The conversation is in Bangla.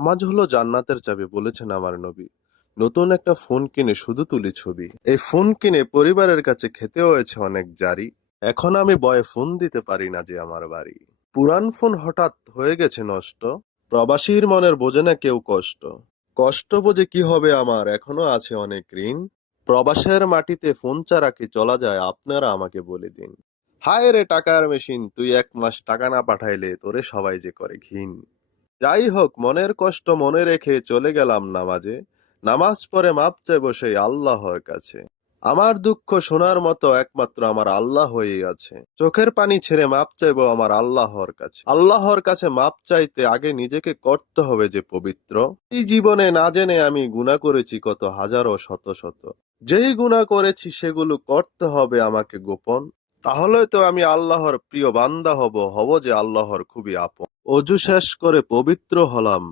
নামাজ হলো জান্নাতের চাবি বলেছেন আমার নবী। নতুন একটা ফোন কিনে শুধু তুলি ছবি। এই ফোন কিনে পরিবারের কাছে খেতে হয়েছে অনেক জারি। এখন আমি ভয়ে ফোন দিতে পারি না যে আমার বাড়ি। পুরান ফোন হঠাৎ হয়ে গেছে নষ্ট। প্রবাসীর মনের বোঝে না কেউ কষ্ট। কষ্ট বোঝে কি হবে আমার, এখনো আছে অনেক ঋণ। প্রবাসের মাটিতে ফোন ছাড়া কি চলা যায়, আপনারা আমাকে বলে দিন। হায় রে টাকার মেশিন, তুই 1 মাস টাকা না পাঠাইলে তোরে সবাই যে করে ঘিন। যাই হোক, মনের কষ্ট মনে রেখে চলে গেলাম নামাজে। নামাজ পড়ে মাপ চাইবো সেই আল্লাহর কাছে। আমার দুঃখ শোনার মতো একমাত্র আমার আল্লাহ হয়েই আছে। চোখের পানি ছেড়ে মাপ চাইবো আমার আল্লাহর কাছে। আল্লাহর কাছে মাপ চাইতে আগে নিজেকে করতে হবে যে পবিত্র। এই জীবনে না জেনে আমি গুনাহ করেছি কত হাজারো শত শত। যেই গুনাহ করেছি সেগুলো করতে হবে আমাকে গোপন। তাহলে তো আমি আল্লাহর প্রিয় বান্দা হব যে আল্লাহর খুবই আপন। অজু শেষ করে পবিত্র হলাম,